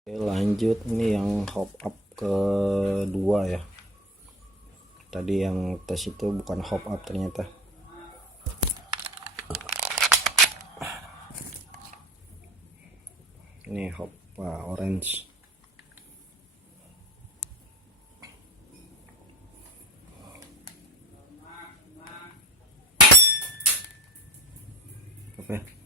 Oke, lanjut ini yang hop up kedua ya. Tadi yang tes itu bukan hop up ternyata. Ini hop orange. Oke.